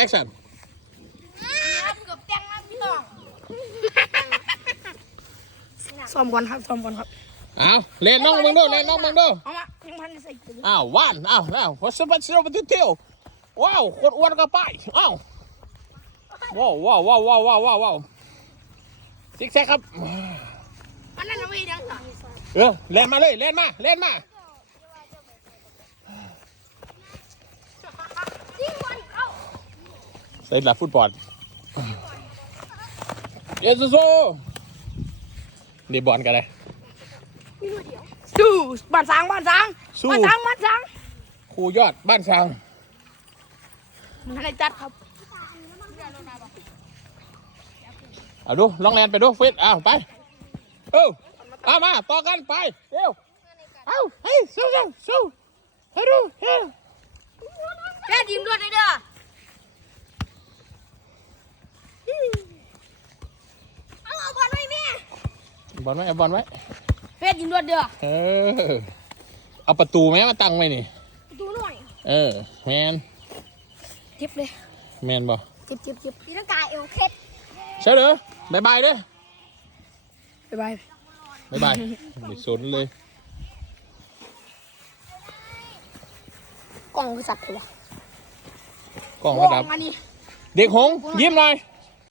แอคชั่นเกือบแต่งนะพี่น้องซ้อมก่อนครับซ้อมก่อนครับเอาเล่นน้องมึงดูเล่นน้องมึงดูเอามายังพันใส่ตัวอ้าวว่านอ้าวอ้าววัสดุเชียวมาที่เที่ยวว้าวคนอ้วนก็ไปอ้าวว้าวว้าวว้าวว้าวว้าวว้าวว้าวซิกแซกครับอันนั้นเอาไว้ยังต่อเออเล่นมาเลยเล่นมาเล่นมา ที่วันเอ้า ใส่หลักฟุตบอลเยซูโซเดี๋ยวบอลกันเลยสู้บ้านสางบ้านสางสู้บ้านสางบ้านสางครูยอดบ้านช้างมันให้จัดครับเอาดูลองแลนไปดูฟิตอ้าวไปเอ้าเอามาต่อกันไปเร็วเอาเฮ้ยสู้สู้สู้เฮ้ยดูเฮ้ยแค่ทีมด้วยเลยเด้อเอาเอาบอลไว้แม่ บอลไว้เอาบอลไว้แค่ทีมด้วยเด้อเออเอาประตูไหมมาตั้งไว้นี่ ดูหน่อยเออ แมนเจ็บเลยแมนบ่เจ็บเจ็บเจ็บตีร่างกายเอวเคสใช่เหรอบายบายเด้อบ๊ายบายบายบายไม่สนเลยกล่องคือสัตว์เลยวะกล้องระดับ อันนี้ เด็กหงส์ยิ้มหน่อย